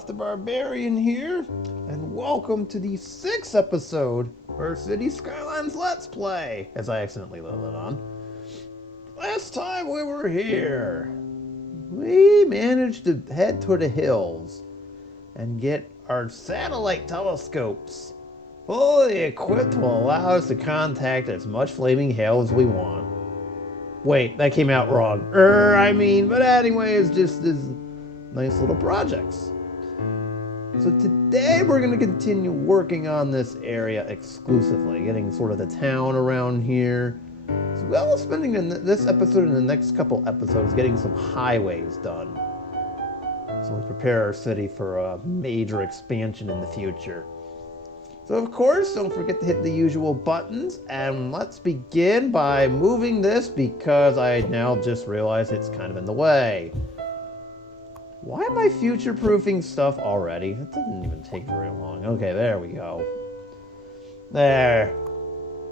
Ralph the Barbarian here, and welcome to the 6th episode of our City Skylines Let's Play, as I accidentally lit it on. Last time we were here, we managed to head to the hills and get our satellite telescopes fully equipped to allow us to contact as much flaming hail as we want. Wait, that came out wrong. But anyway, it's just this nice little projects. So today we're going to continue working on this area exclusively, getting sort of the town around here, as well as spending this episode and the next couple episodes getting some highways done. So we prepare our city for a major expansion in the future. So of course, don't forget to hit the usual buttons, and let's begin by moving this because I now just realized it's kind of in the way. Why am I future-proofing stuff already? It didn't even take very long. Okay, there we go. There.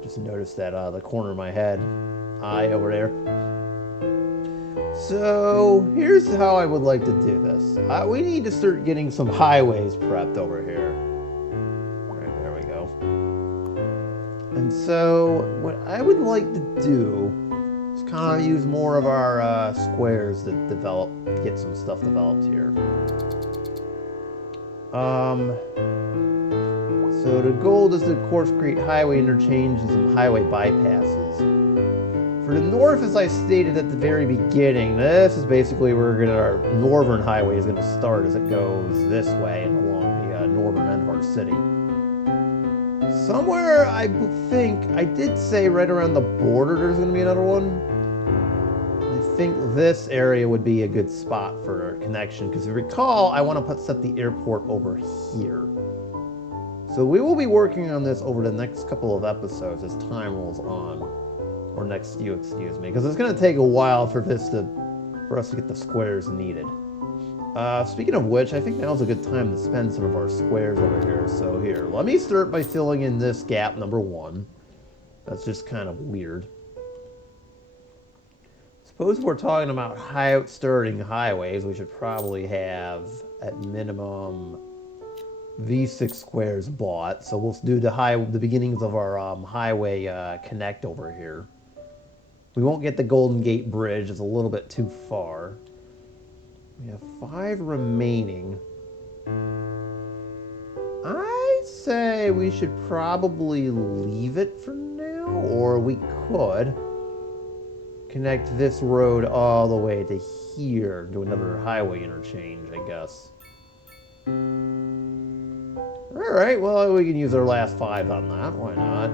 Just noticed that the corner of my head. Eye over there. So, here's how I would like to do this. We need to start getting some highways prepped over here. Right, there we go. And so, what I would like to do is kind of use more of our squares that get some stuff developed here. So the goal is to, of course, create highway interchange and some highway bypasses. For the north, as I stated at the very beginning, this is basically where our northern highway is going to start as it goes this way and along the northern end of our city. Somewhere, I think, I did say right around the border there's going to be another one. I think this area would be a good spot for a connection, because if you recall, I want to set the airport over here. So we will be working on this over the next couple of episodes as time rolls on. Or next few, excuse me, because it's going to take a while for us to get the squares needed. Speaking of which, I think now's a good time to spend some of our squares over here. So here, let me start by filling in this gap number 1. That's just kind of weird. Suppose we're talking about starting highways, we should probably have, at minimum, these 6 squares bought. So we'll do the beginnings of our highway connect over here. We won't get the Golden Gate Bridge, it's a little bit too far. We have 5 remaining. I say we should probably leave it for now, or we could connect this road all the way to here, to another highway interchange, I guess. Alright, well, we can use our last 5 on that, why not?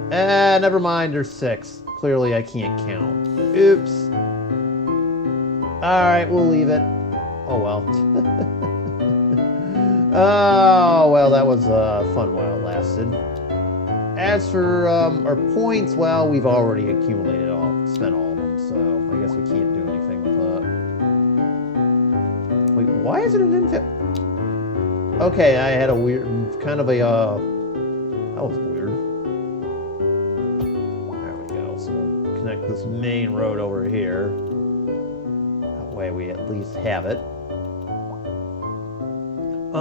Never mind, there's 6. Clearly I can't count. Oops. Alright, we'll leave it. Oh well. Oh, well, that was fun while it lasted. As for our points, well, we've already spent all of them, so I guess we can't do anything with that. Wait, why is it an infant? Okay, I had a weird, kind of a, that was weird. There we go, so we'll connect this main road over here. That way we at least have it. I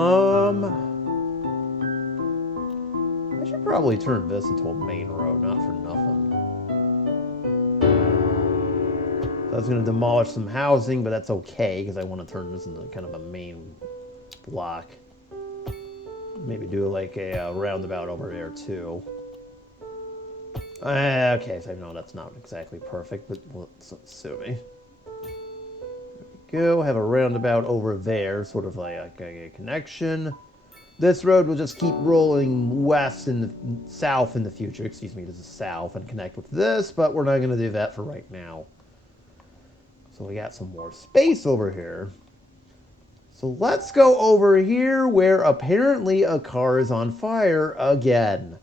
should probably turn this into a main road, not for nothing. That's going to demolish some housing, but that's okay, because I want to turn this into kind of a main block. Maybe do like a roundabout over there, too. Okay, so I know that's not exactly perfect, but let's sue me. There we go, have a roundabout over there, sort of like a connection. This road will just keep rolling south in the future. Excuse me, this is south, and connect with this, but we're not going to do that for right now. So we got some more space over here. So let's go over here where apparently a car is on fire again.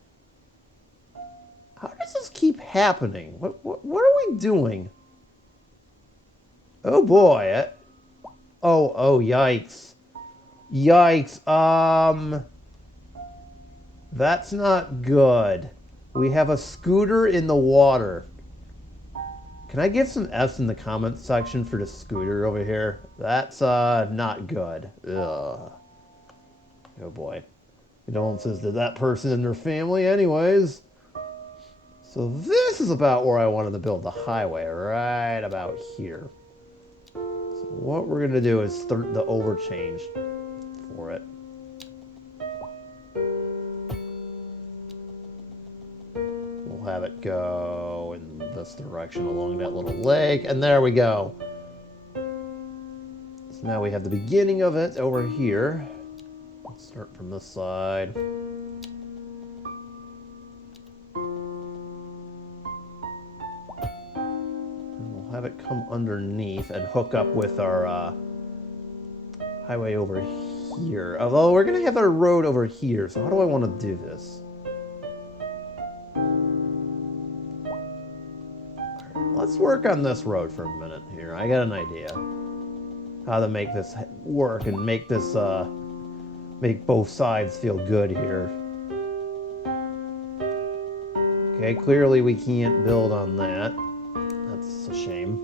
How does this keep happening? What are we doing? Oh boy. Oh, yikes. Yikes. That's not good. We have a scooter in the water. Can I give some F's in the comments section for the scooter over here? That's not good. Ugh. Oh boy. Condolences to that person and their family anyways. So this is about where I wanted to build the highway, right about here. So what we're going to do is start the overchange for it. We'll have it go in this direction along that little lake, and there we go. So now we have the beginning of it over here. Let's start from this side. Have it come underneath and hook up with our highway over here. Although we're going to have our road over here, so how do I want to do this? Right, let's work on this road for a minute here. I got an idea how to make this work and make this make both sides feel good here. Okay, clearly we can't build on that. That's a shame.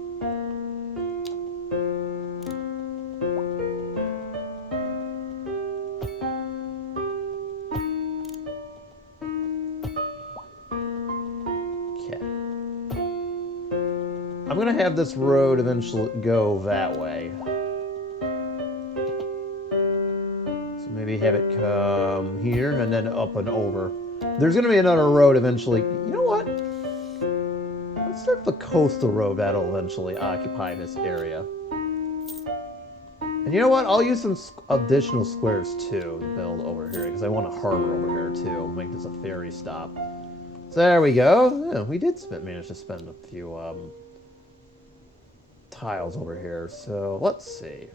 Okay. I'm going to have this road eventually go that way. So maybe have it come here and then up and over. There's going to be another road eventually. You know what? Let's start the coastal road that'll eventually occupy this area. And you know what? I'll use some additional squares too to build over here because I want a harbor over here too. Make this a ferry stop. So there we go. Yeah, we did manage to spend a few tiles over here. So let's see.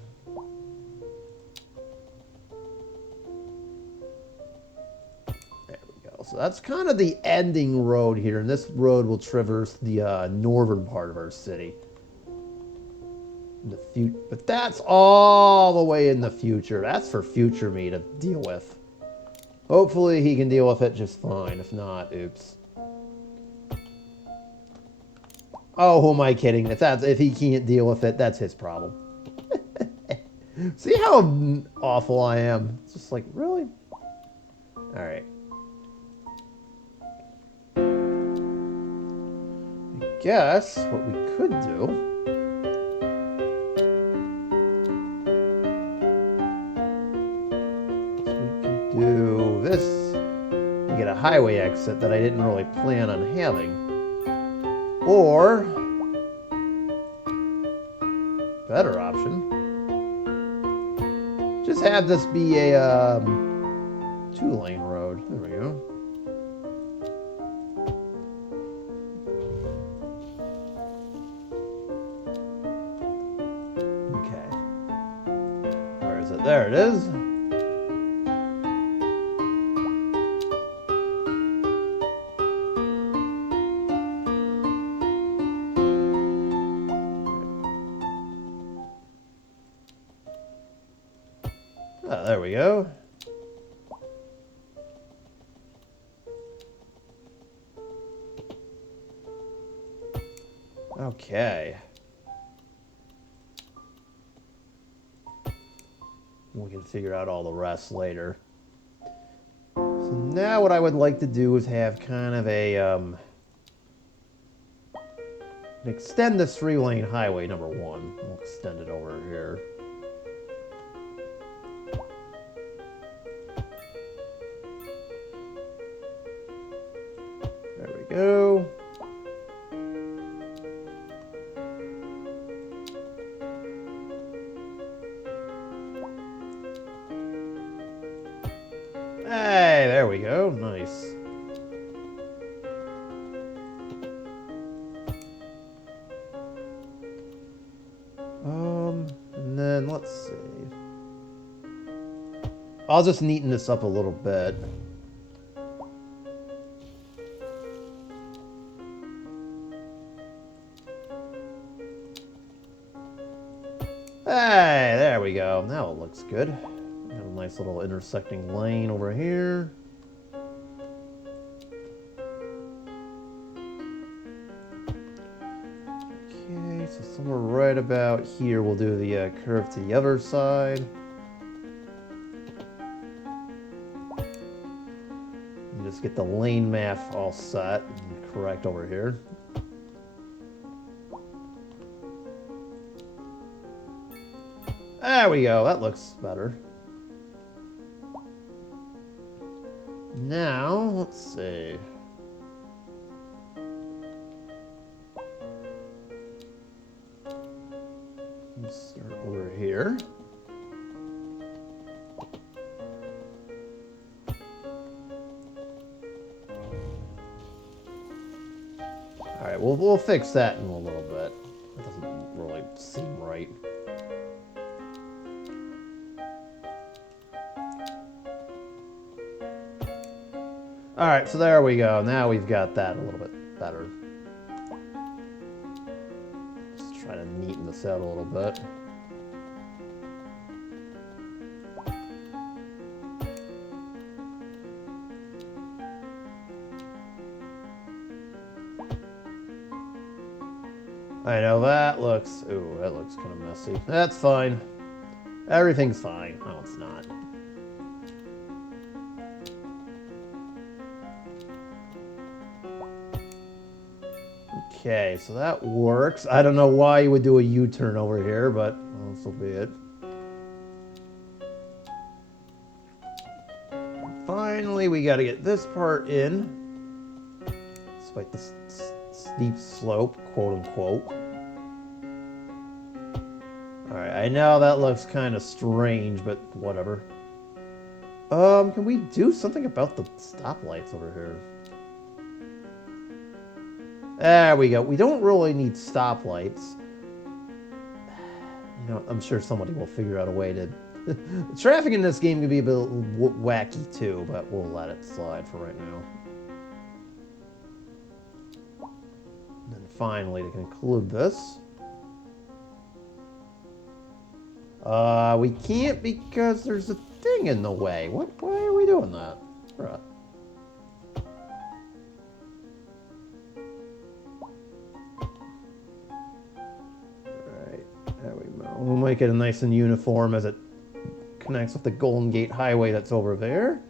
So that's kind of the ending road here, and this road will traverse the northern part of our city. But that's all the way in the future. That's for future me to deal with. Hopefully he can deal with it just fine. If not, oops. Oh, who am I kidding? If he can't deal with it, that's his problem. See how awful I am? It's just like, really? All right. Guess what we could do is we could do this and get a highway exit that I didn't really plan on having, or better option, just have this be a 2-lane road. There we go. There it is. Ah, there we go. Okay. We can figure out all the rest later. So now what I would like to do is have kind of a extend this 3-lane highway number 1. We'll extend it over here. There we go. Hey, there we go. Nice. And then let's see. I'll just neaten this up a little bit. Hey, there we go. Now it looks good. Got a nice little intersecting lane over here. Okay, so somewhere right about here we'll do the curve to the other side. Let's get the lane math all set and correct over here. There we go. That looks better. Now, let's see. Let's start over here. All right, we'll fix that in a little bit. That doesn't really seem right. All right, so there we go. Now we've got that a little bit better. Just try to neaten this out a little bit. I know that looks, ooh, that looks kind of messy. That's fine. Everything's fine. No, it's not. Okay, so that works. I don't know why you would do a U-turn over here, but well, this will be it. Finally, we got to get this part in, despite this steep slope, quote unquote. Alright, I know that looks kind of strange, but whatever. Can we do something about the stoplights over here? There we go. We don't really need stoplights. You know, I'm sure somebody will figure out a way to... Traffic in this game can be a bit wacky too, but we'll let it slide for right now. And then finally, to conclude this... we can't because there's a thing in the way. Why are we doing that? Right. There we go. We'll make it nice and uniform as it connects with the Golden Gate Highway that's over there.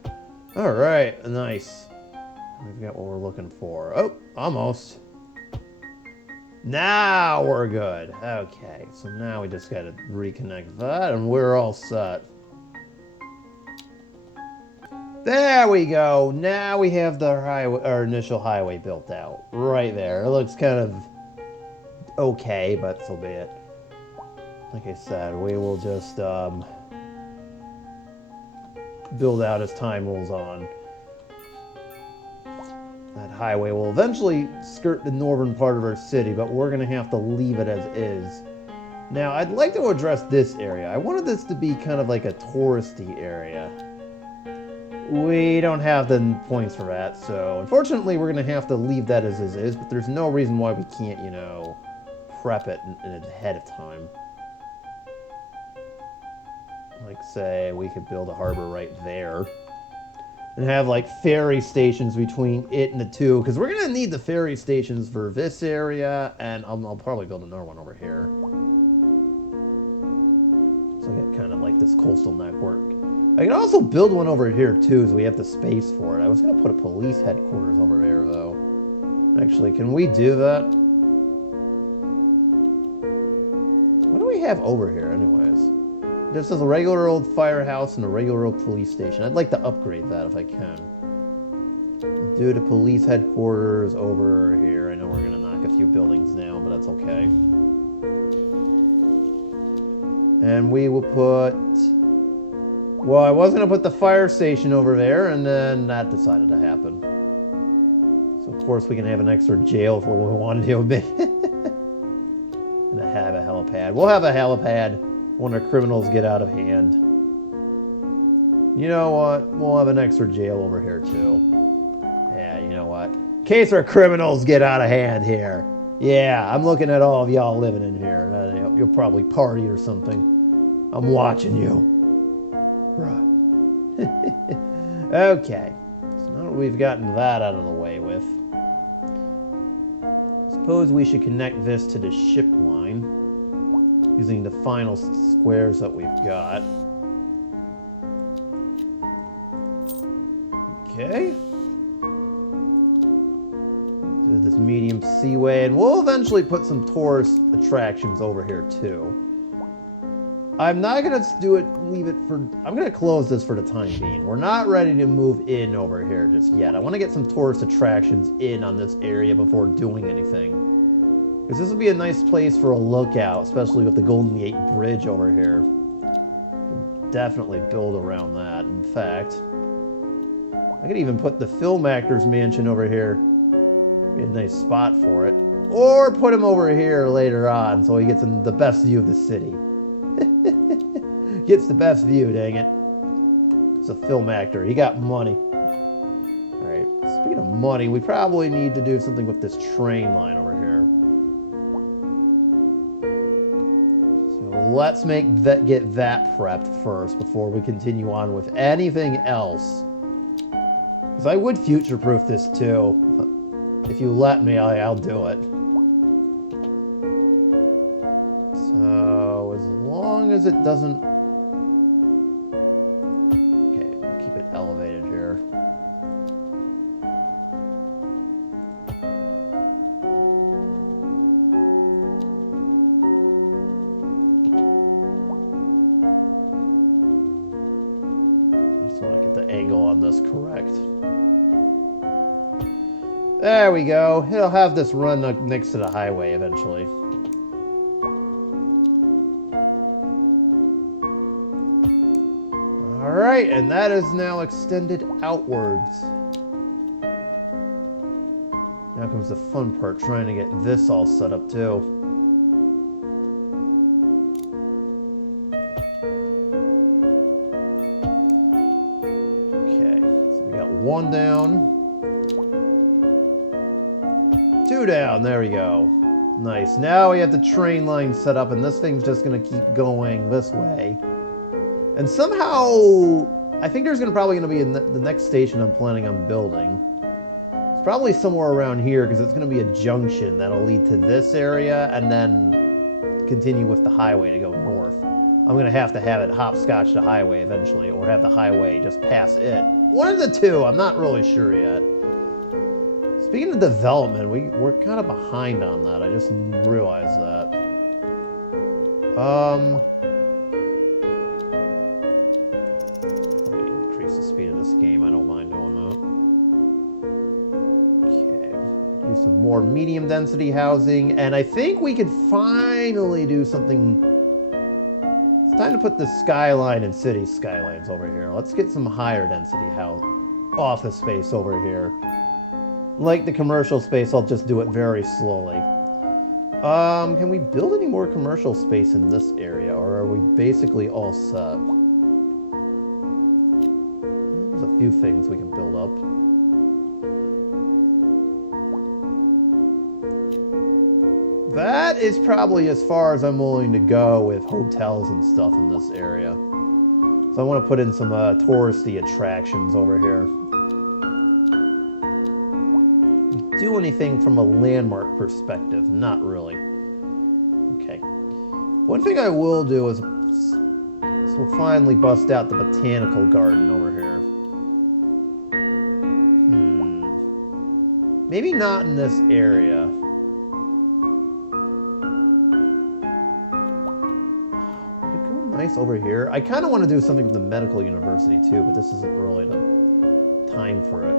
All right, nice. We've got what we're looking for. Oh, almost. Now we're good. Okay, so now we just got to reconnect that, and we're all set. There we go. Now we have the highway, our initial highway built out. Right there. It looks kind of okay, but so be it. Like I said, we will just build out as time rolls on. That highway will eventually skirt the northern part of our city, but we're going to have to leave it as is. Now, I'd like to address this area. I wanted this to be kind of like a touristy area. We don't have the points for that, so unfortunately we're going to have to leave that as is, but there's no reason why we can't, you know, prep it ahead of time. Like, say, we could build a harbor right there. And have, like, ferry stations between it and the two. Because we're going to need the ferry stations for this area. And I'll probably build another one over here. So we get kind of like this coastal network. I can also build one over here, too, so we have the space for it. I was going to put a police headquarters over there, though. Actually, can we do that? What do we have over here, anyways? This is a regular old firehouse and a regular old police station. I'd like to upgrade that if I can. Do the police headquarters over here. I know we're going to knock a few buildings down, but that's okay. And we will put... Well, I was going to put the fire station over there, and then that decided to happen. So, of course, we can have an extra jail for what we want to do. And have a helipad. We'll have a helipad when our criminals get out of hand. You know what? We'll have an extra jail over here, too. Yeah, you know what? In case our criminals get out of hand here. Yeah, I'm looking at all of y'all living in here. You'll probably party or something. I'm watching you. Right. Okay. So now that we've gotten that out of the way with, suppose we should connect this to the ship line using the final squares that we've got. Okay. have this medium seaway, and we'll eventually put some tourist attractions over here too. I'm not gonna do it, I'm gonna close this for the time being. We're not ready to move in over here just yet. I want to get some tourist attractions in on this area before doing anything. Because this would be a nice place for a lookout, especially with the Golden Gate Bridge over here. Definitely build around that. In fact, I could even put the film actor's mansion over here. Be a nice spot for it. Or put him over here later on so he gets the best view of the city. Gets the best view, dang it. He's a film actor. He got money. Alright, speaking of money, we probably need to do something with this train line over here. So let's get that prepped first before we continue on with anything else. Because I would future-proof this too. If you let me, I'll do it. So, as long as it doesn't... Okay, keep it elevated here. Just want to get the angle on this correct. There we go. It'll have this run next to the highway eventually. Alright, and that is now extended outwards. Now comes the fun part, trying to get this all set up too. Okay, so we got one down. Two down, there we go. Nice. Now we have the train line set up, and this thing's just going to keep going this way. And somehow, I think there's probably going to be the next station I'm planning on building. It's probably somewhere around here, because it's going to be a junction that'll lead to this area, and then continue with the highway to go north. I'm going to have it hopscotch the highway eventually, or have the highway just pass it. One of the two, I'm not really sure yet. Speaking of development, we're kind of behind on that. I just realized that. Let me increase the speed of this game. I don't mind doing that. Okay. Do some more medium density housing. And I think we could finally do something. It's time to put the Skyline and City Skylines over here. Let's get some higher density office space over here. Like the commercial space, I'll just do it very slowly. Can we build any more commercial space in this area, or are we basically all set? There's a few things we can build up. That is probably as far as I'm willing to go with hotels and stuff in this area. So I want to put in some touristy attractions over here. Do anything from a landmark perspective? Not really. Okay. One thing I will do is we'll finally bust out the botanical garden over here. Maybe not in this area. Would it go nice over here? I kind of want to do something with the medical university too, but this isn't really the time for it.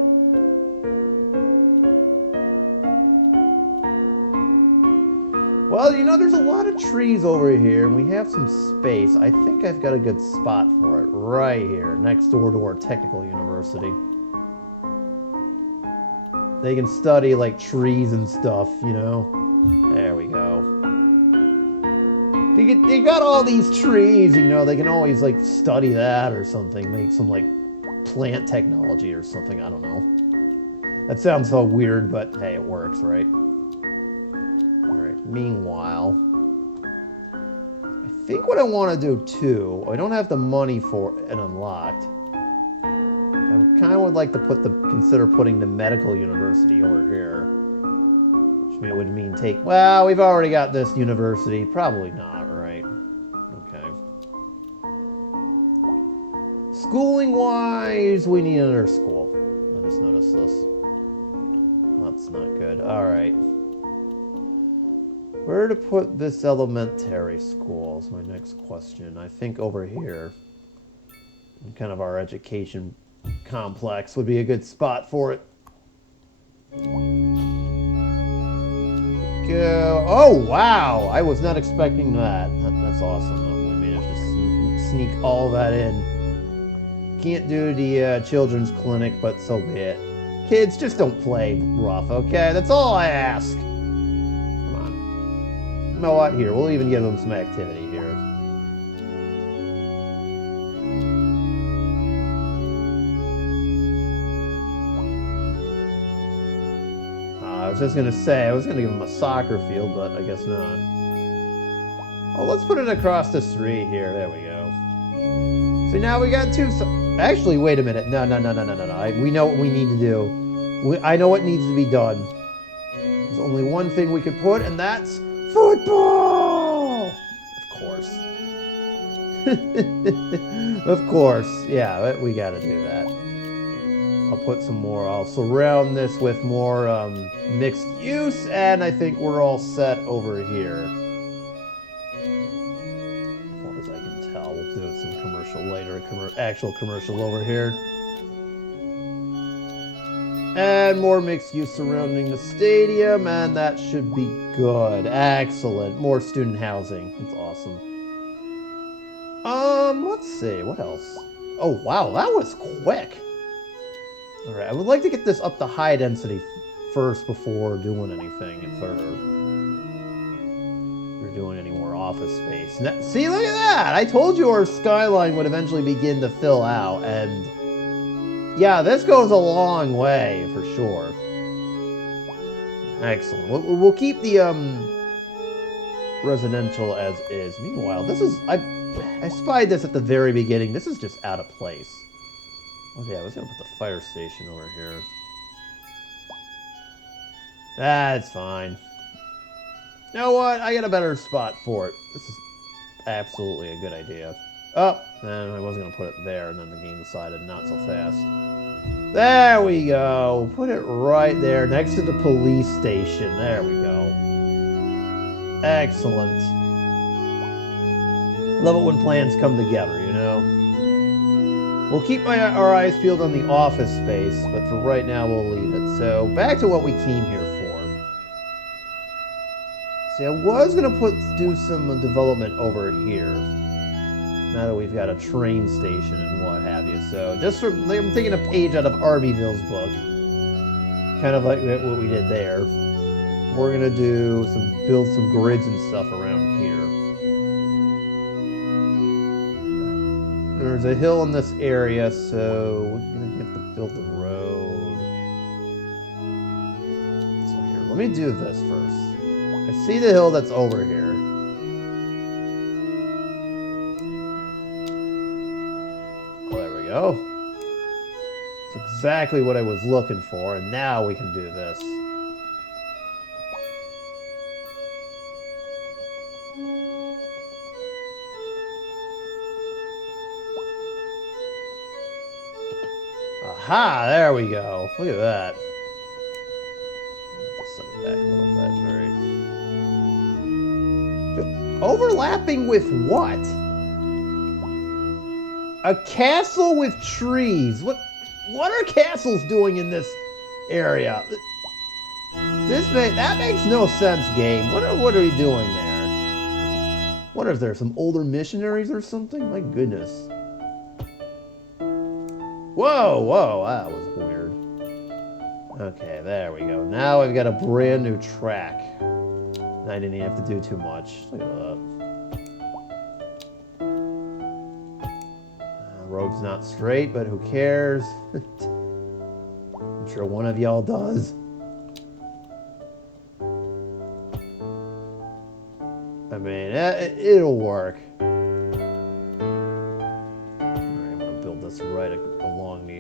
Well, you know, there's a lot of trees over here, and we have some space. I think I've got a good spot for it, right here, next door to our technical university. They can study, like, trees and stuff, you know? There we go. They got all these trees, you know, they can always, like, study that or something, make some, like, plant technology or something, I don't know. That sounds so weird, but hey, it works, right? Meanwhile, I think what I want to do too, I don't have the money for it unlocked. I kind of would like to consider putting the medical university over here, which would mean well, we've already got this university. Probably not, right? Okay. Schooling wise, we need another school. I just noticed this. that's not good. Alright. Where to put this elementary school is my next question. I think over here. Kind of our education complex would be a good spot for it. Go. Oh, wow! I was not expecting that. That's awesome. We managed to sneak all that in. Can't do the children's clinic, but so be it. Kids, just don't play rough, okay? That's all I ask. Come on. You know what? Here, we'll even give them some activity here. I was just going to say, I was going to give them a soccer field, but I guess not. Oh, let's put it across the street here. There we go. See, now we got two... Actually, wait a minute. No. We know what we need to do. I know what needs to be done. There's only one thing we could put, and that's football! Of course. Of course. Yeah, we got to do that. I'll put some more. I'll surround this with more mixed use, and I think we're all set over here. As far as I can tell, we'll do some commercial later, actual commercial over here. And more mixed use surrounding the stadium, and that should be good. Excellent. More student housing. That's awesome. Let's see. What else? Oh, wow. That was quick. Alright, I would like to get this up to high density first before doing anything further. If we're doing any more office space. Now, see, look at that! I told you our skyline would eventually begin to fill out, and... yeah, this goes a long way, for sure. Excellent. We'll keep the, residential as is. Meanwhile, this is... I spied this at the very beginning. This is just out of place. Oh yeah, I was gonna put the fire station over here. That's fine. You know what? I got a better spot for it. This is absolutely a good idea. Oh, and I wasn't gonna put it there, and then the game decided not so fast. There we go. Put it right there, next to the police station. There we go. Excellent. Love it when plans come together, you know? We'll keep our eyes peeled on the office space, but for right now, we'll leave it. So, back to what we came here for. See, I was going to do some development over here. Now that we've got a train station and what have you. So, just from, I'm taking a page out of Arbyville's book. Kind of like what we did there. We're going to build some grids and stuff around here. There's a hill in this area, so we're going to have to build the road. So here, let me do this first. I see the hill that's over here. Oh, there we go. That's exactly what I was looking for, and now we can do this. Aha, there we go. Look at that. Let's set it back a little bit. All right. Overlapping with what? A castle with trees. What are castles doing in this area? That makes no sense, game. What are we doing there? What is there? Some older missionaries or something? My goodness. Whoa, that was weird. Okay, there we go. Now I've got a brand new track. I didn't even have to do too much. Look at that. Road's not straight, but who cares? I'm sure one of y'all does. I mean, it'll work. Right along the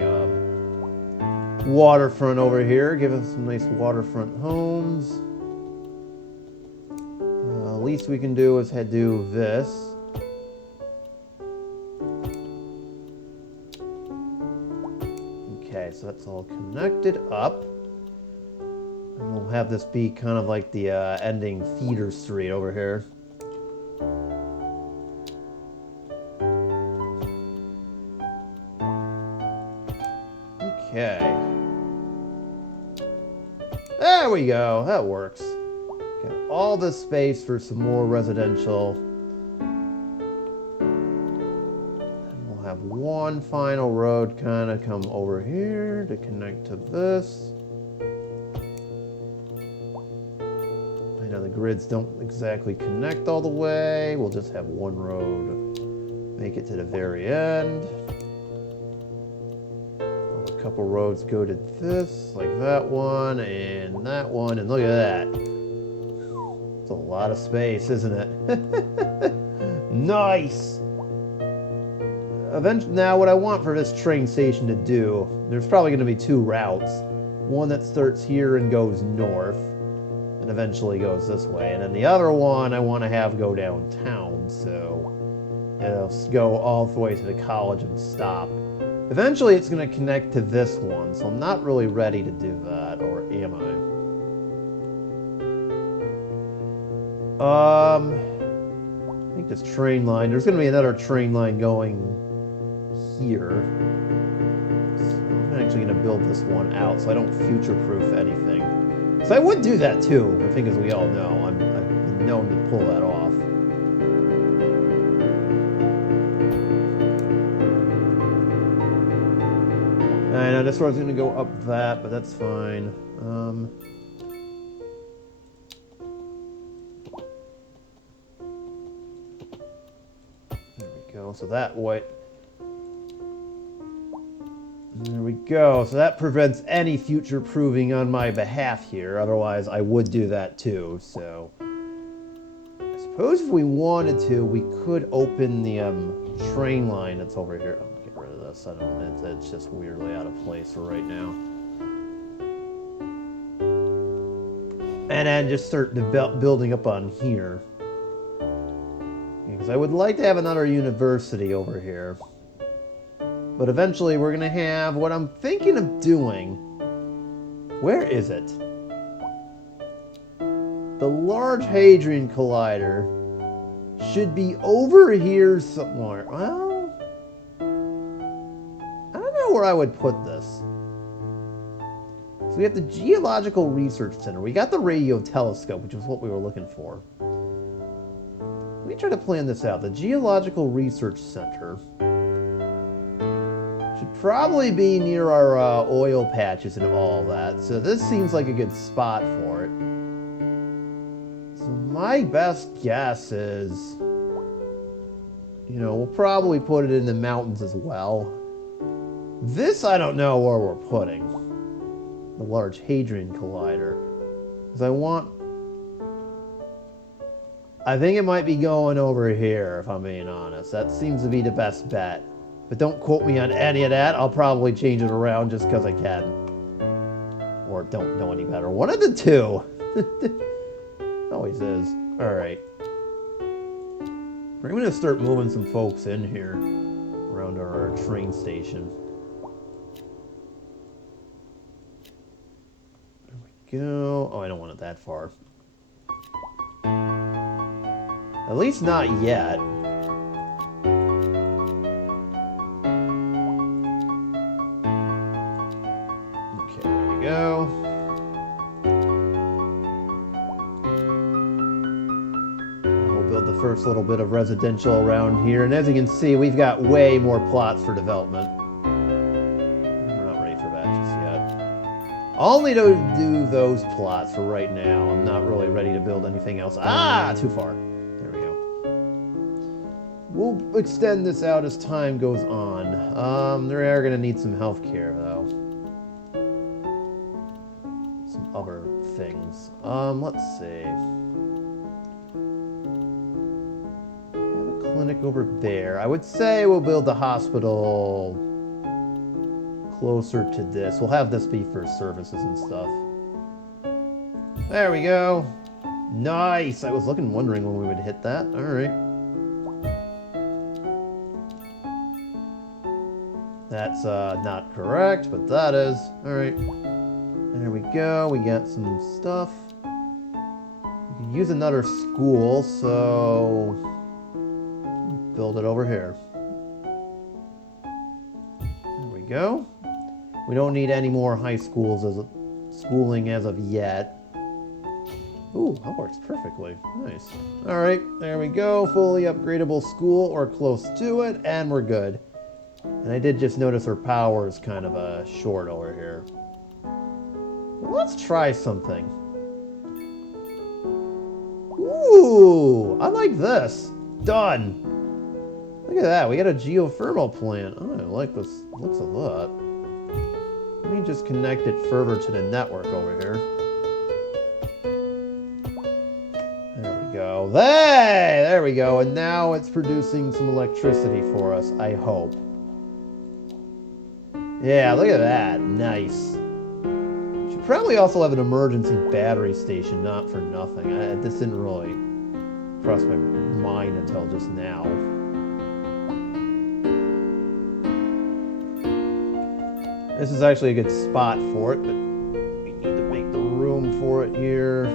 waterfront over here. Give us some nice waterfront homes. Least we can do is do this. Okay, so that's all connected up. And we'll have this be kind of like the ending feeder street over here. Okay. There we go. That works. Got all this space for some more residential. And we'll have one final road kind of come over here to connect to this. I know the grids don't exactly connect all the way. We'll just have one road make it to the very end. A couple roads go to this, like that one and that one, and look at that. It's a lot of space, isn't it? Nice! Now, what I want for this train station to do, there's probably going to be two routes. One that starts here and goes north, and eventually goes this way. And then the other one I want to have go downtown, so it'll go all the way to the college and stop. Eventually it's going to connect to this one, so I'm not really ready to do that, or am I? I think this train line, there's going to be another train line going here. So I'm actually going to build this one out so I don't future-proof anything. So I would do that too, I think, as we all know. I've been known to pull that off. I know this road's going to go up that, but that's fine. There we go. So that way. There we go. So that prevents any future proving on my behalf here. Otherwise, I would do that too. So I suppose if we wanted to, we could open the train line that's over here. Oh, get rid of this. I don't. It's just weirdly out of place for right now. And then just start building up on here. Because I would like to have another university over here. But eventually we're going to have what I'm thinking of doing. Where is it? The Large Hadron Collider should be over here somewhere. Well, I don't know where I would put this. So we have the Geological Research Center. We got the radio telescope, which was what we were looking for. Let me try to plan this out. The Geological Research Center should probably be near our oil patches and all that. So this seems like a good spot for it. So my best guess is, you know, we'll probably put it in the mountains as well. This I don't know where we're putting. The Large Hadron Collider. Because I think it might be going over here, if I'm being honest. That seems to be the best bet. But don't quote me on any of that. I'll probably change it around just because I can. Or don't know any better. One of the two. Always is. Alright. We're going to start moving some folks in here. Around our train station. There we go. Oh, I don't want it that far. At least not yet. Okay, there we go. We'll build the first little bit of residential around here. And as you can see, we've got way more plots for development. We're not ready for that just yet. I'll only do those plots for right now. I'm not really ready to build anything else. Ah, too far. We'll extend this out as time goes on. They are going to need some health care, though. Some other things. Let's see. We have a clinic over there. I would say we'll build the hospital closer to this. We'll have this be for services and stuff. There we go. Nice! I was wondering when we would hit that. Alright. That's not correct, but that is. Alright. There we go. We got some stuff. We can use another school, so build it over here. There we go. We don't need any more high schools as schooling as of yet. Ooh, that works perfectly. Nice. All right, there we go. Fully upgradable school or close to it, and we're good. And I did just notice her power is kind of short over here. Well, let's try something. Ooh, I like this. Done. Look at that. We got a geothermal plant. Oh, I like this. Looks a lot. Let me just connect it further to the network over here. There we go. Hey, there we go. And now it's producing some electricity for us, I hope. Yeah, look at that. Nice. Should probably also have an emergency battery station, not for nothing. This didn't really cross my mind until just now. This is actually a good spot for it, but we need to make the room for it here.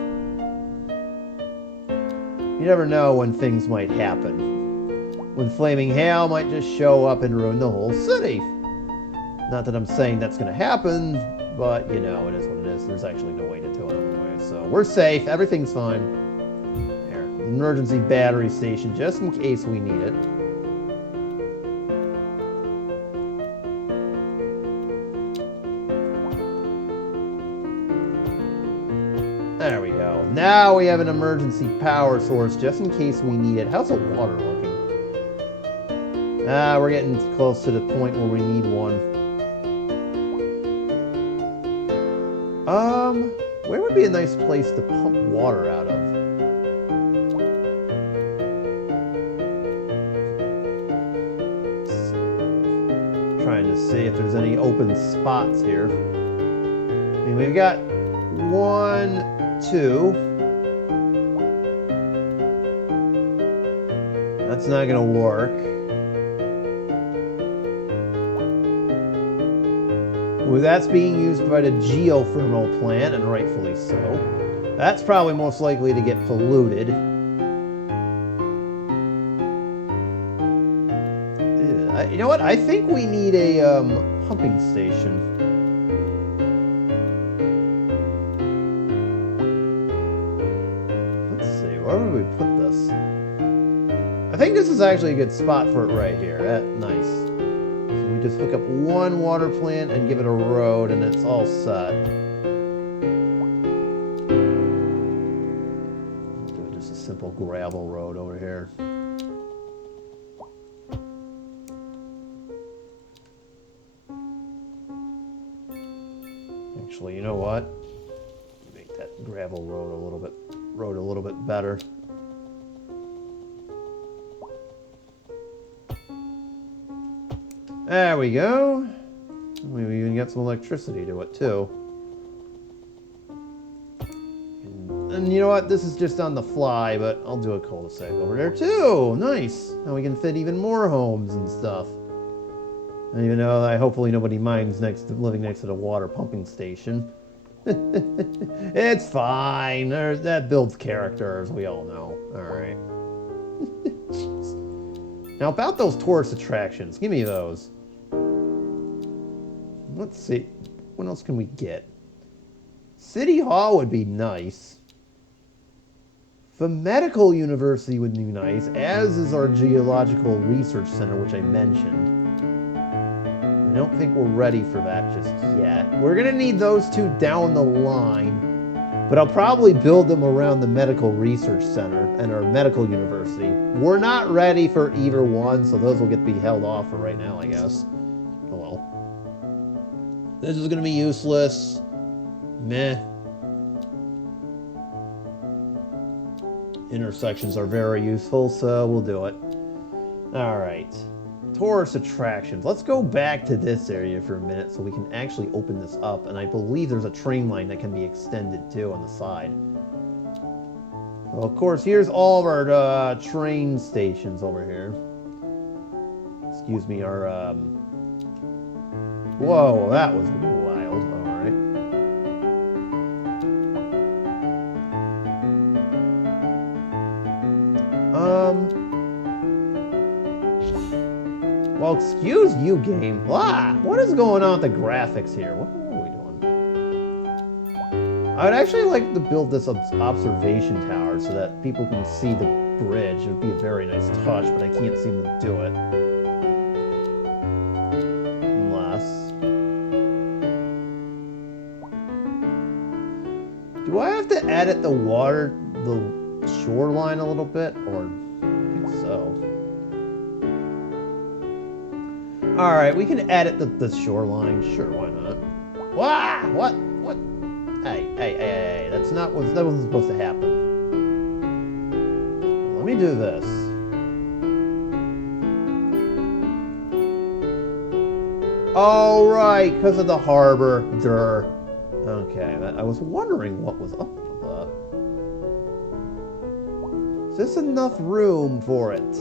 You never know when things might happen. When flaming hail might just show up and ruin the whole city. Not that I'm saying that's going to happen, but, you know, it is what it is. There's actually no way to do it anyway. So we're safe. Everything's fine. There. Emergency battery station, just in case we need it. There we go. Now we have an emergency power source, just in case we need it. How's the water looking? We're getting close to the point where we need one. Where would be a nice place to pump water out of? Trying to see if there's any open spots here. I mean, we've got 1, 2. That's not gonna work. Well, that's being used by the geothermal plant, and rightfully so. That's probably most likely to get polluted. You know what? I think we need a pumping station. Let's see, where would we put this? I think this is actually a good spot for it right here. Nice. We just hook up one water plant and give it a road, and it's all set. Do just a simple gravel road over here. Actually, you know what? Make that gravel road a little bit better. There we go. We even got some electricity to it, too. And you know what? This is just on the fly, but I'll do a cul-de-sac over there, too. Nice. Now we can fit even more homes and stuff. And even though hopefully nobody minds living next to the water pumping station. It's fine. That builds character, as we all know. All right. Now, about those tourist attractions. Give me those. Let's see. What else can we get? City Hall would be nice. The medical university would be nice, as is our geological research center, which I mentioned. I don't think we're ready for that just yet. We're going to need those two down the line, but I'll probably build them around the medical research center and our medical university. We're not ready for either one, so those will get to be held off for right now, I guess. Oh well. This is going to be useless. Meh. Intersections are very useful, so we'll do it. Alright. Tourist attractions. Let's go back to this area for a minute so we can actually open this up. And I believe there's a train line that can be extended too on the side. Well, of course, here's all of our train stations over here. Excuse me, our... Whoa, that was wild. Alright. Well, excuse you, game. What is going on with the graphics here? What are we doing? I'd actually like to build this observation tower so that people can see the bridge. It would be a very nice touch, but I can't seem to do it. Unless... Do I have to edit the shoreline a little bit? Or... I think so. Alright, we can edit the shoreline. Sure, why not? What? Hey. That wasn't supposed to happen. Let me do this. Oh, right, because of the harbor. Durr. Okay, I was wondering what was up with that. Is this enough room for it?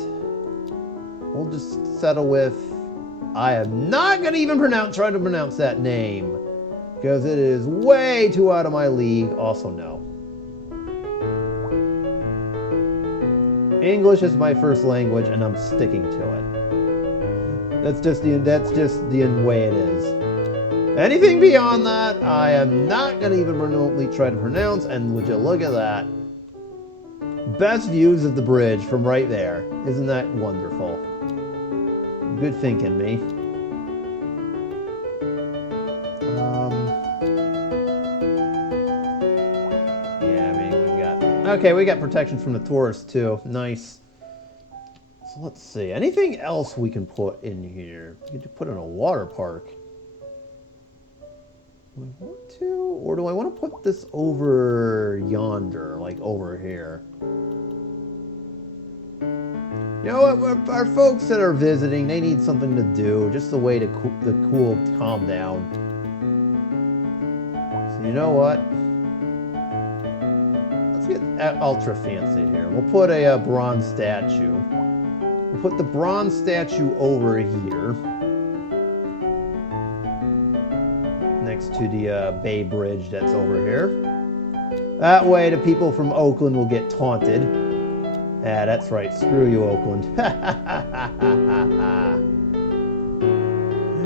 We'll just settle with... I am not going to even try to pronounce that name. Because it is way too out of my league. Also, no. English is my first language, and I'm sticking to it. That's just the way it is. Anything beyond that, I am not going to even remotely try to pronounce, and would you look at that. Best views of the bridge from right there. Isn't that wonderful? Good thinking, me. Yeah, I mean, we got protection from the tourists, too. Nice. So let's see. Anything else we can put in here? We could put in a water park. Do I want to? Or do I want to put this over yonder, like over here? You know what? Our folks that are visiting, they need something to do. Just a way to calm down. So you know what? Let's get ultra fancy here. We'll put a bronze statue. We'll put the bronze statue over here. Next to the Bay Bridge that's over here. That way the people from Oakland will get taunted. Yeah, that's right. Screw you, Oakland.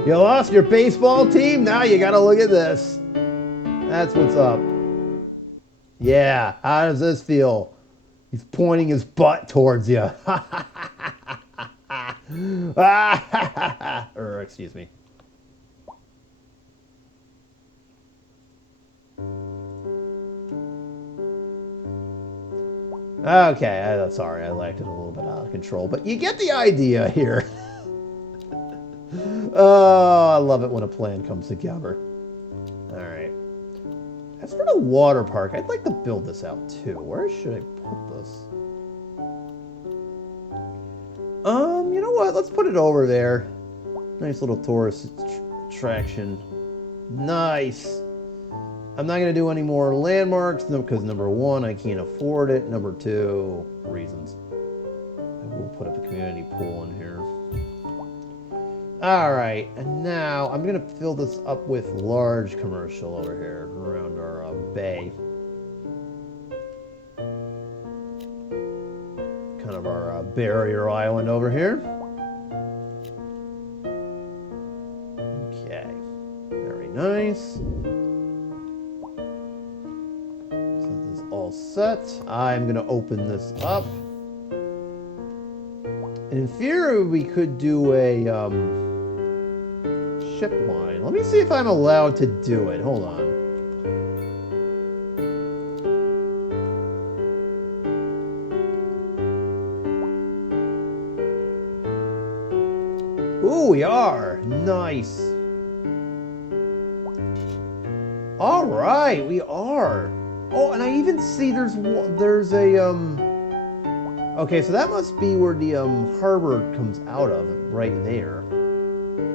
You lost your baseball team? Now you gotta look at this. That's what's up. Yeah, how does this feel? He's pointing his butt towards you. Or, excuse me. Okay, sorry, I liked it a little bit out of control, but you get the idea here. Oh, I love it when a plan comes together. Alright. As for the water park, I'd like to build this out too. Where should I put this? You know what? Let's put it over there. Nice little tourist attraction. Nice. I'm not going to do any more landmarks because number one, I can't afford it. Number two, reasons. I will put up a community pool in here. Alright, and now I'm going to fill this up with large commercial over here around our bay. Kind of our barrier island over here. Okay, very nice. All set. I'm going to open this up. And in theory, we could do a ship line. Let me see if I'm allowed to do it. Hold on. Ooh, we are. Nice. All right, we are. Oh, and I even see there's a, okay, so that must be where the, harbor comes out of, right there.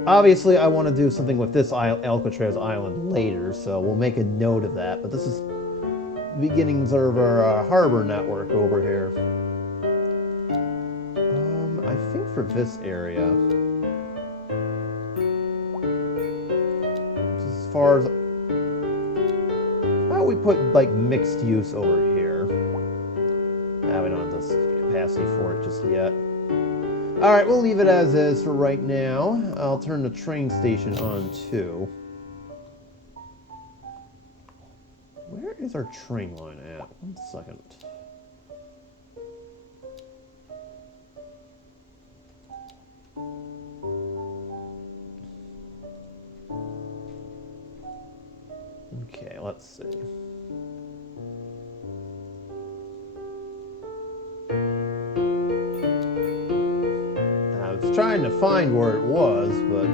Obviously, I want to do something with this Alcatraz Island later, so we'll make a note of that, but this is the beginnings of our harbor network over here. I think for this area, as far as we put like mixed use over here. we don't have this capacity for it just yet. Alright, we'll leave it as is for right now. I'll turn the train station on too. Where is our train line at? 1 second. Okay, let's see. I was trying to find where it was, but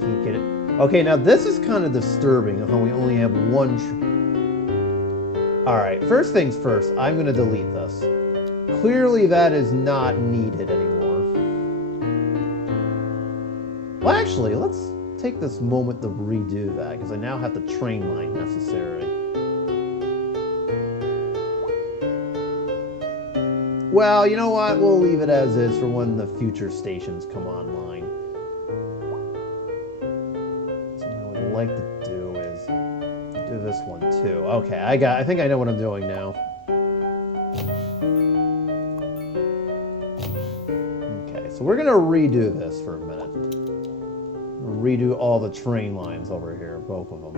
can't get it. Okay, now this is kind of disturbing how we only have one. Alright, first things first, I'm going to delete this. Clearly that is not needed anymore. Well, actually, let's take this moment to redo that, because I now have the train line necessary. Well, you know what? We'll leave it as is for when the future stations come online. So what I would like to do is do this one too. Okay, I think I know what I'm doing now. Okay, so we're gonna redo this for a minute. Redo all the train lines over here, both of them.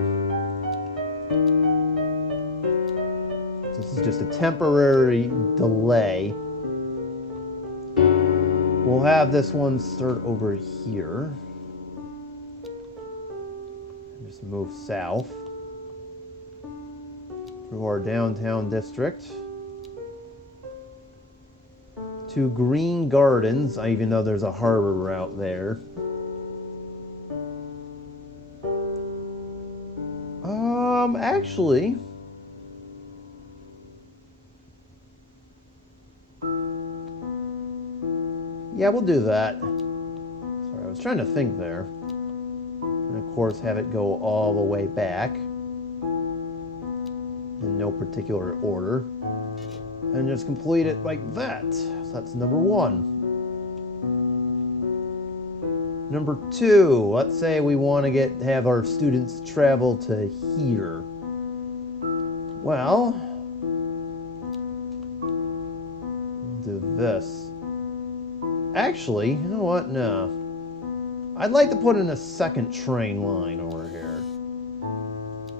So this is just a temporary delay. We'll have this one start over here. Just move south through our downtown district to Green Gardens, even though there's a harbor route there. Actually, yeah, we'll do that. Sorry, I was trying to think there. And of course, have it go all the way back in no particular order. And just complete it like that. So that's number 1. Number 2, let's say we want to have our students travel to here. Well, we'll do this. Actually, you know what? No. I'd like to put in a second train line over here.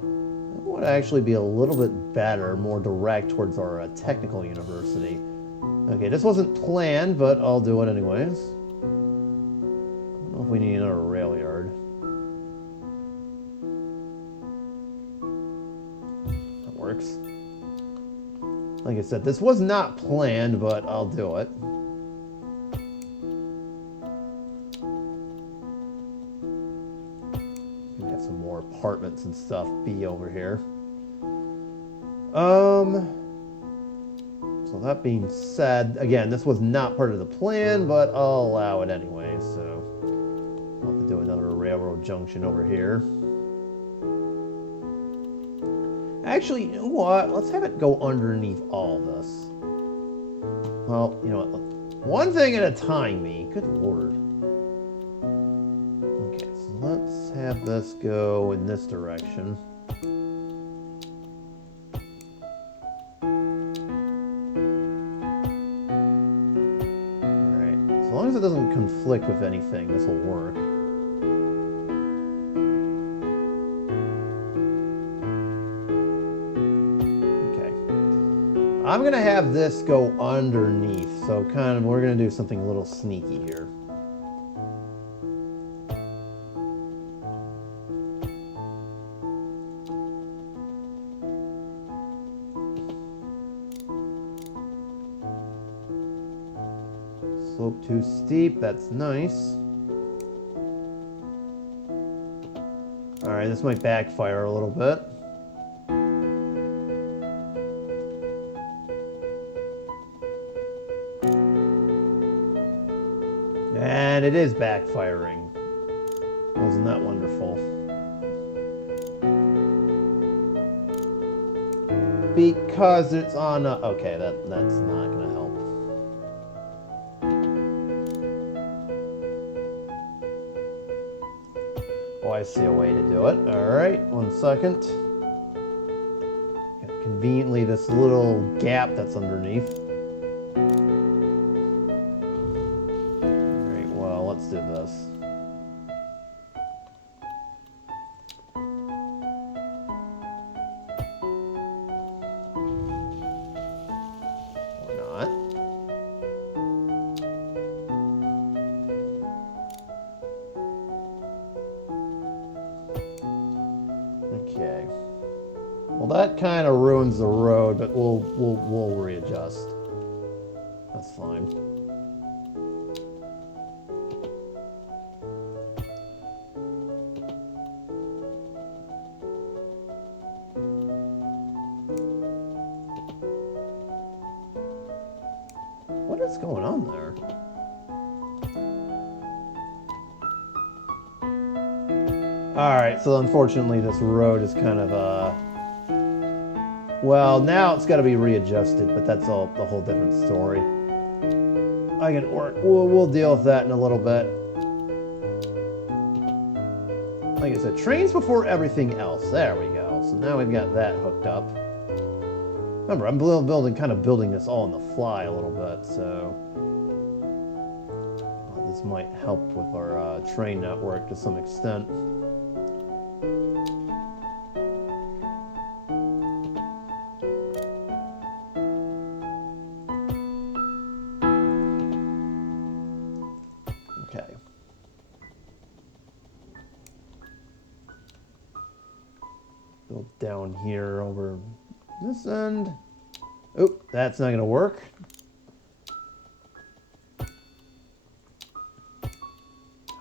That would actually be a little bit better, more direct towards our technical university. Okay, this wasn't planned, but I'll do it anyways. I don't know if we need another rail yard. That works. Like I said, this was not planned, but I'll do it. Some more apartments and stuff be over here. So that being said, again, this was not part of the plan, but I'll allow it anyway, so I'll have to do another railroad junction over here. Actually, you know what? Let's have it go underneath all this. Well, you know what? One thing at a time, me. Good lord. Okay, so let's have this go in this direction. Alright, as long as it doesn't conflict with anything, this will work. Okay. I'm going to have this go underneath, so kind of we're going to do something a little sneaky here. Slope too steep, that's nice. Alright, this might backfire a little bit. And it is backfiring. Wasn't that wonderful? Because it's on a... Okay, that's not going to help. Oh, I see a way to do it. Alright, 1 second. Conveniently, this little gap that's underneath. that kind of ruins the road, but we'll readjust. That's fine. What is going on there? Alright, so unfortunately this road is kind of, well, now it's got to be readjusted, but that's a whole different story. We'll deal with that in a little bit. Like I said, trains before everything else. There we go. So now we've got that hooked up. Remember, I'm building this all on the fly a little bit, so this might help with our train network to some extent. Okay. Build down here over this end. Oh, that's not going to work.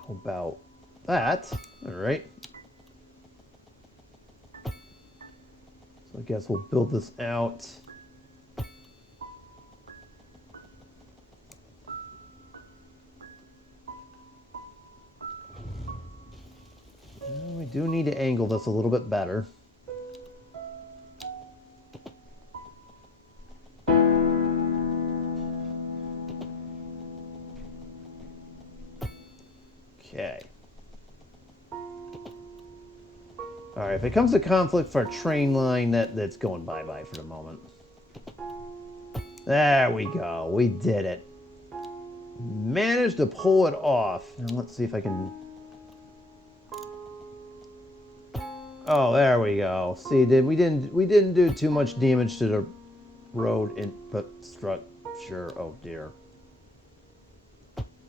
How about that? All right. So I guess we'll build this out. We do need to angle this a little bit better. Okay. Alright, if it comes to conflict for a train line, that's going bye-bye for the moment. There we go. We did it. Managed to pull it off. Now let's see if I can... Oh, there we go. See, we didn't do too much damage to the road infrastructure. Oh dear.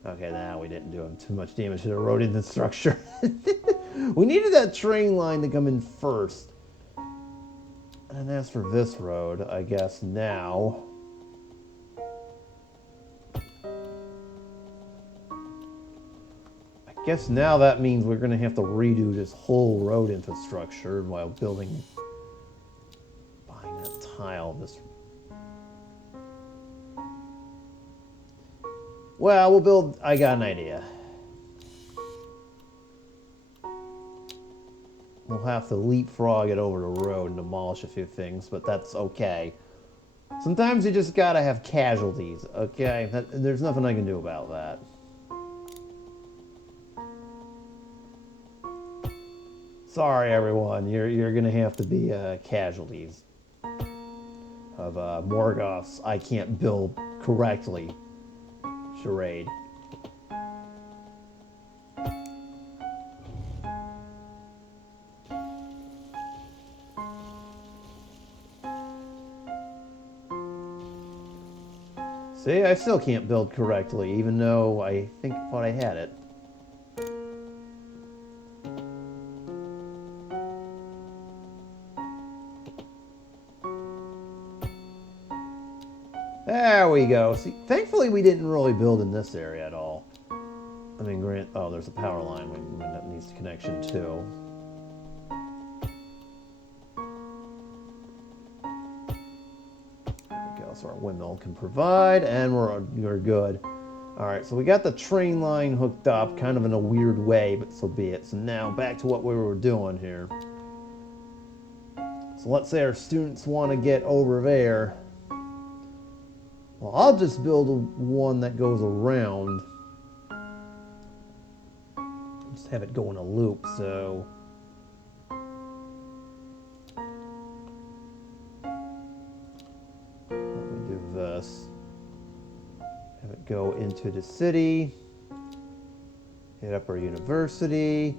Okay, now we didn't do too much damage to the road infrastructure. We needed that train line to come in first. And as for this road, I guess now... I guess now that means we're going to have to redo this whole road infrastructure while buying that tile. Well, I got an idea. We'll have to leapfrog it over the road and demolish a few things, but that's okay. Sometimes you just gotta have casualties, okay? There's nothing I can do about that. Sorry, everyone. You're gonna have to be casualties of Morgoth's I can't build correctly charade. See, I still can't build correctly, even though I thought I had it. There we go. See, thankfully we didn't really build in this area at all. I mean, there's a power line when that needs connection too. There we go. So our windmill can provide, and we're good. All right, so we got the train line hooked up, kind of in a weird way, but so be it. So now back to what we were doing here. So let's say our students want to get over there. Well, I'll just build one that goes around. Just have it go in a loop, so... Let me do this. Have it go into the city. Hit up our university.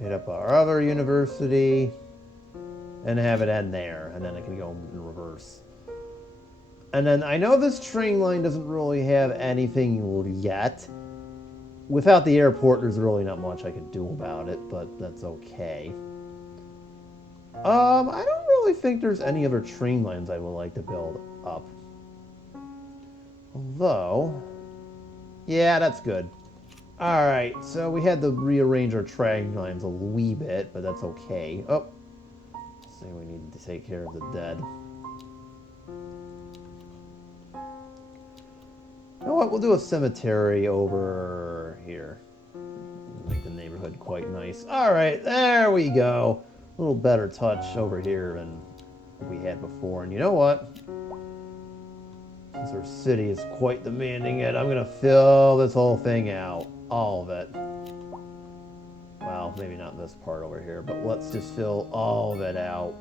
Hit up our other university. And have it end there, and then it can go in reverse. And then I know this train line doesn't really have anything yet. Without the airport, there's really not much I could do about it, but that's okay. I don't really think there's any other train lines I would like to build up. Although, yeah, that's good. Alright, so we had to rearrange our train lines a wee bit, but that's okay. Oh, so we need to take care of the dead. You know what, we'll do a cemetery over here. Make the neighborhood quite nice. Alright, there we go. A little better touch over here than we had before. And you know what? Since our city is quite demanding it, I'm going to fill this whole thing out. All of it. Well, maybe not this part over here, but let's just fill all of it out.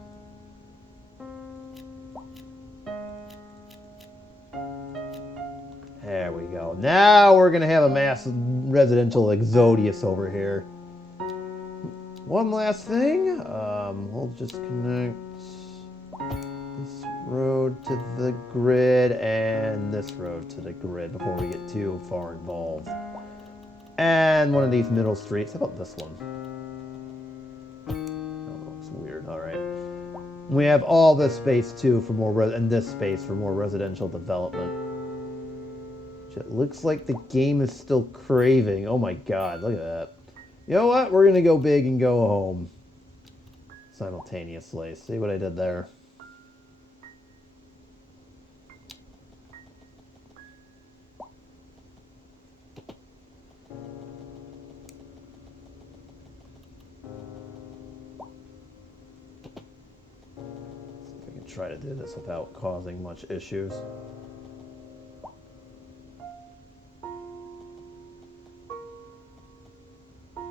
There we go. Now we're going to have a massive residential exodus over here. One last thing. We'll just connect this road to the grid and this road to the grid before we get too far involved. And one of these middle streets. How about this one? Oh, looks weird. All right. We have all this space too for more, and this space for more residential development. It looks like the game is still craving. Oh my god, look at that. You know what? We're going to go big and go home. Simultaneously. See what I did there? See if I can try to do this without causing much issues.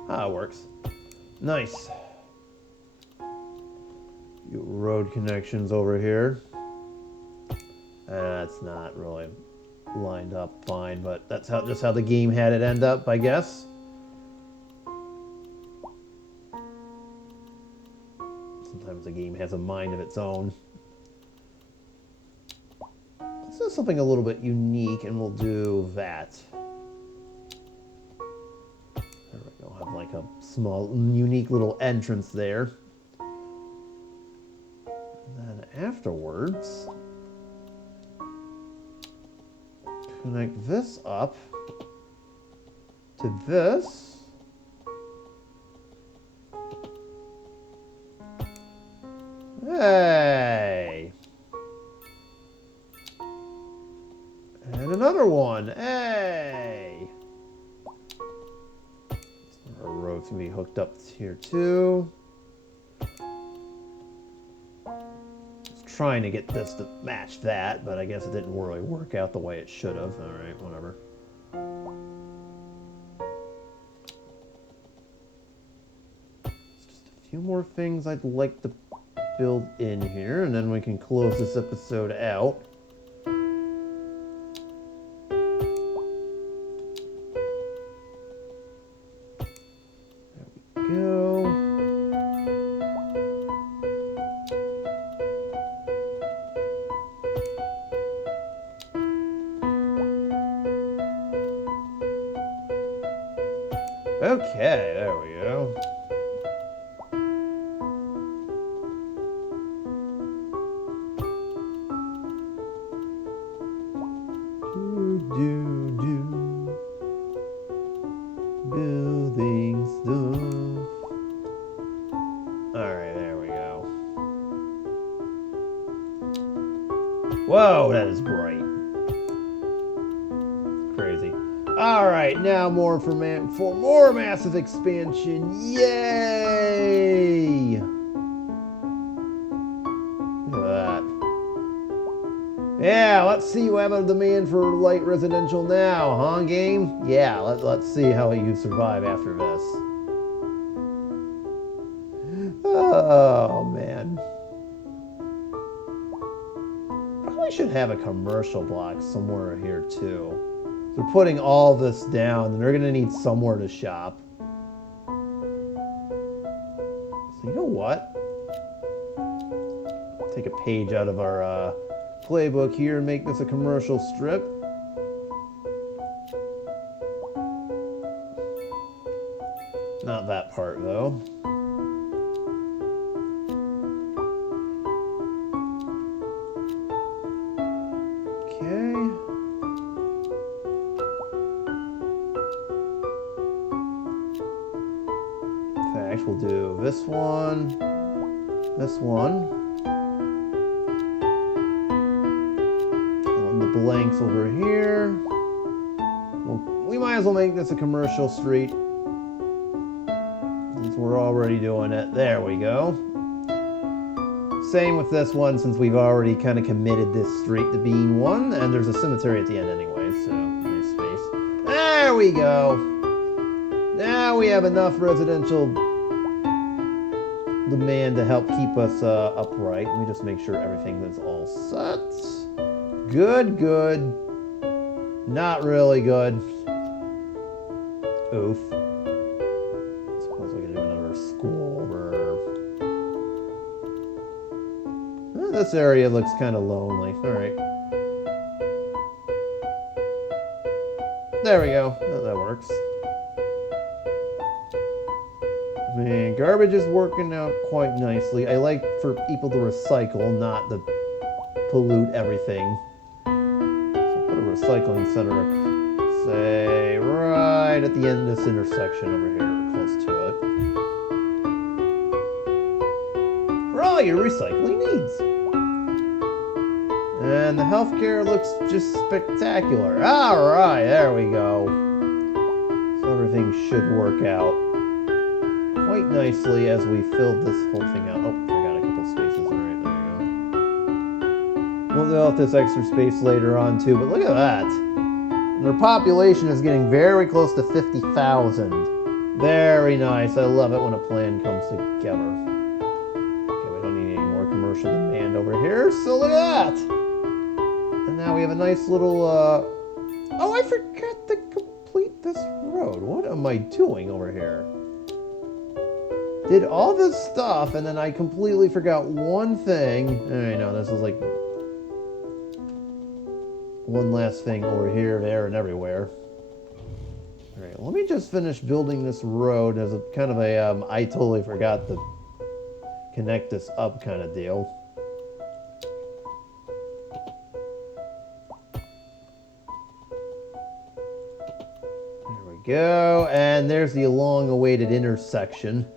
Ah, it works. Nice. Road connections over here. That's not really lined up fine, but that's just how the game had it end up, I guess. Sometimes the game has a mind of its own. Let's do something a little bit unique, and we'll do that. There we go. Have like a small, unique little entrance there. And then afterwards, connect this up to this. Hey! And another one. Hey! Our road's gonna be hooked up here too. Trying to get this to match that, but I guess it didn't really work out the way it should have. Alright, whatever. It's just a few more things I'd like to build in here, and then we can close this episode out. There we go. Okay, there we go. Building stuff. Alright, there we go. Whoa, that is bright. Crazy. Alright, now more for more massive expansion. Yay! Look at that. Yeah, let's see you have a demand for light residential now, huh, game? Yeah, let's see how you survive after this. Oh, man. Probably should have a commercial block somewhere here, too. They're putting all this down, and they're going to need somewhere to shop. So you know what? Take a page out of our playbook here and make this a commercial strip. Not that part, though. nice. We'll do this one, this one. And the blanks over here. Well, we might as well make this a commercial street, since we're already doing it. There we go. Same with this one, since we've already kind of committed this street to being one, and there's a cemetery at the end anyway, so nice space. There we go. Now we have enough residential demand to help keep us upright. Let me just make sure everything is all set. Good, good. Not really good. Oof. Suppose we can do another school over. This area looks kind of lonely. Alright. There we go. That works. Man, garbage is working out quite nicely. I like for people to recycle, not to pollute everything. So put a recycling center, say, right at the end of this intersection over here, or close to it. For all your recycling needs. And the healthcare looks just spectacular. Alright, there we go. So everything should work out quite nicely as we filled this whole thing out. Oh, I got a couple spaces. Alright, there you go. We'll deal with this extra space later on too, but look at that. Their population is getting very close to 50,000. Very nice. I love it when a plan comes together. Okay, we don't need any more commercial demand over here, so look at that. And now we have a nice little, oh, I forgot to complete this road. What am I doing over here? Did all this stuff, and then I completely forgot one thing. I know, this is like one last thing over here, there, and everywhere. Alright, let me just finish building this road as a kind of a, I totally forgot to connect this up kind of deal. Go, and there's the long-awaited intersection.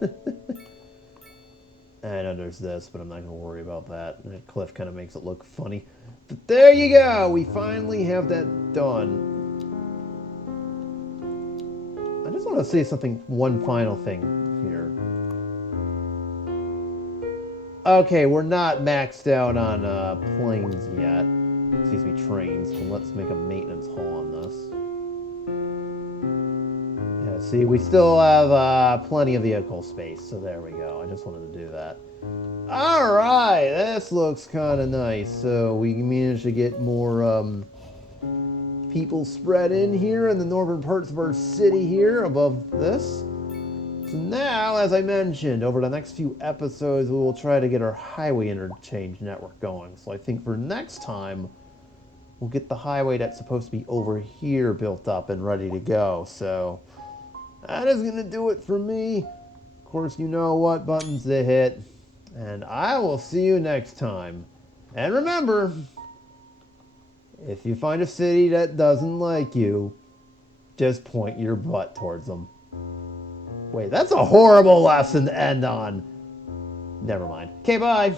I know there's this, but I'm not going to worry about that. That cliff kind of makes it look funny. But there you go! We finally have that done. I just want to say one final thing here. Okay, we're not maxed out on planes yet. Excuse me, trains. So let's make a maintenance hall on this. See, we still have plenty of vehicle space, so there we go. I just wanted to do that. Alright, this looks kind of nice. So we managed to get more people spread in here in the northern parts of our city here above this. So now, as I mentioned, over the next few episodes, we will try to get our highway interchange network going. So I think for next time, we'll get the highway that's supposed to be over here built up and ready to go. So that is going to do it for me. Of course, you know what buttons to hit. And I will see you next time. And remember, if you find a city that doesn't like you, just point your butt towards them. Wait, that's a horrible lesson to end on. Never mind. Okay, bye.